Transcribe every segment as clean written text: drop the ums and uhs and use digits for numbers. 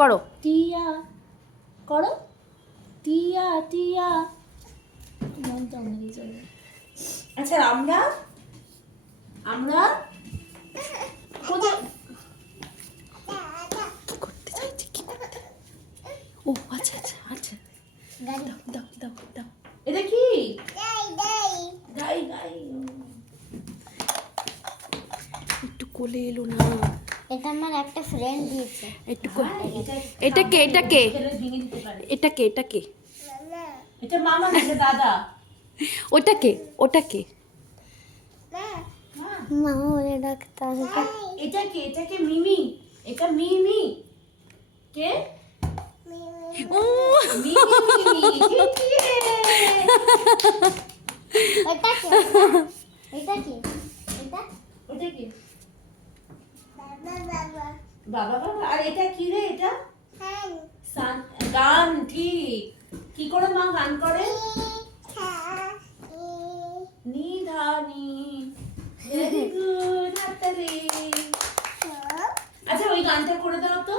করো। টিয়া করো, টিয়া টিয়া। মনটা অনেক যাবে। আচ্ছা আমরা আমরা কোথায় কি করতে চাইছি, কি করতে? ও আচ্ছা আচ্ছা আচ্ছা, দাও দাও দাও দাও। এটা কি গাই গাই একটু কোলে এলো না। এটা আমার একটা ফ্রেন্ড দিয়েছে। একটু এটা এটা কে, এটা কে, খেলে ভেঙে দিতে পারে। এটা কে, এটা কে, এটা মামা না, এটা দাদা। ওটা কে, ওটা কে? হ্যাঁ। মামা বলে ডাকতাম। এটা কে, এটা কে? মিমি। এটা মিমি কে? ও মিমি কি রে? এটা কি? এটা কি? এটা ওটা কি? বাবা বাবা। আর এটা কি রে? এটা গান। ঠিক। কি করে মা গান করে? নিধানি। ভেরি গুড হাততালি। আচ্ছা ওই গানটা করে দাও তো।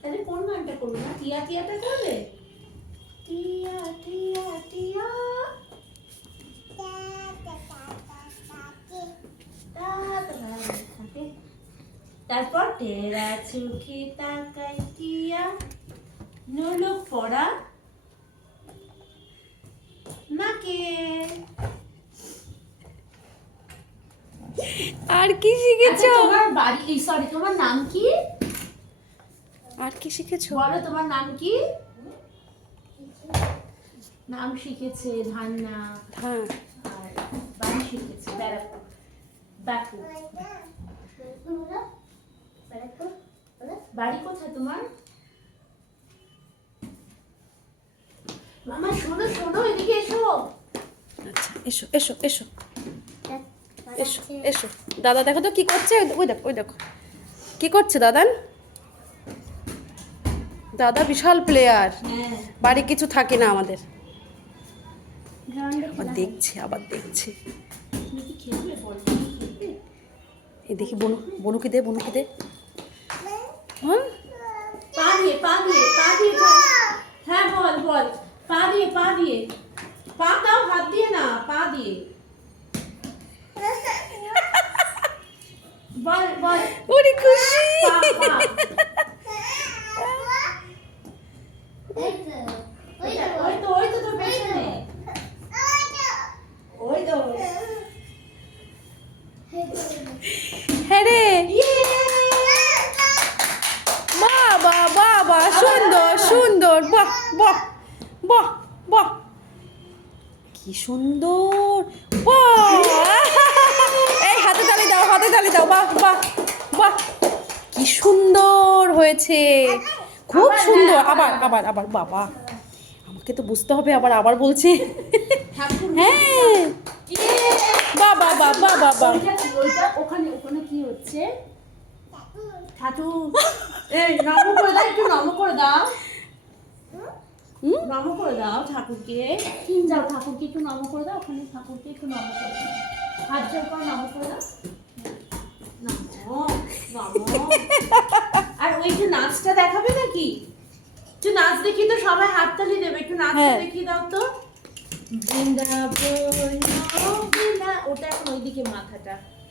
তাহলে কোন গানটা করবো না? টিয়া টিয়াটা করবে? টিয়া টিয়া টিয়া তারপর তেরা চোখে তাকাই টিয়া নোলক পড়া নাকে। আর কি শিখেছো? আচ্ছা, তোমার বাড়ি, সরি, তোমার নাম কি? আর কি শিখেছো? বলো তোমার নাম কি? নাম শিখেছে ধান্না, হ্যাঁ, আর বাড়ি শিখেছে ব্যারাকপুর। বাকু। বাড়ি কোথায় তোমার? মামা শোনো শোনো, এদিকে এসো। আচ্ছা এসো এসো এসো এসো এসো। দাদা দেখো তো কি করছে, ওই দেখো, ওই দেখো কি করছে দাদান। দাদা বিশাল প্লেয়ার, হ্যাঁ। বাড়ি কিছু থাকে না আমাদের। আবার দেখছে, আবার দেখছে। তুমি কি খেলবে? বল, তুমি খেলবে? এই দেখি বনু, বনুকে দে, বনুকে দে। হ্যাঁ পা দিয়ে পা দিয়ে পা দিয়ে হ্যাঁ বল বল। পা দিয়ে পা দিয়ে। পা দাও, হাত দিয়ে না, পা দিয়ে বল বল। ওরে খুশি। পা পা। ওই তো ওই তো তোর পেছনে। ওই তো। হ্যাঁ রে, বাবা বাবা, সুন্দর সুন্দর, বাহ বাহ বাহ বাহ, কি সুন্দর, বাহ। এই হাতে তালি দাও, হাতে তালি দাও, বাহ বাহ বাহ, কি সুন্দর হয়েছে, খুব সুন্দর। আবার আবার আবার, বাবা আমাকে তো বুঝতে হবে, আবার আবার বলছে। ঠাকুর। হ্যাঁ, বাবা বাবা বাবা। ওইটা ওখানে ওখানে কি হচ্ছে? ঠাকুর। এই নম করে দাও, একটু নম করে দাও। নম করে দাও ঠাকুরকে। যাও ঠাকুরকে একটু নম করে দাও, ওখানে ঠাকুরকে একটু নম করে দাও। হাত জোর করে নম করে দাও। নম নম। আর ওই যে নাচটা দেখাবে নাকি? একটু নাচ দেখি তো, সবাই হাততালি দেবে, একটু নাচটা হ্যাঁ। দেখিয়ে দাও তো। বৃন্দাবন, ওটা এখন ওইদিকে মাথাটা।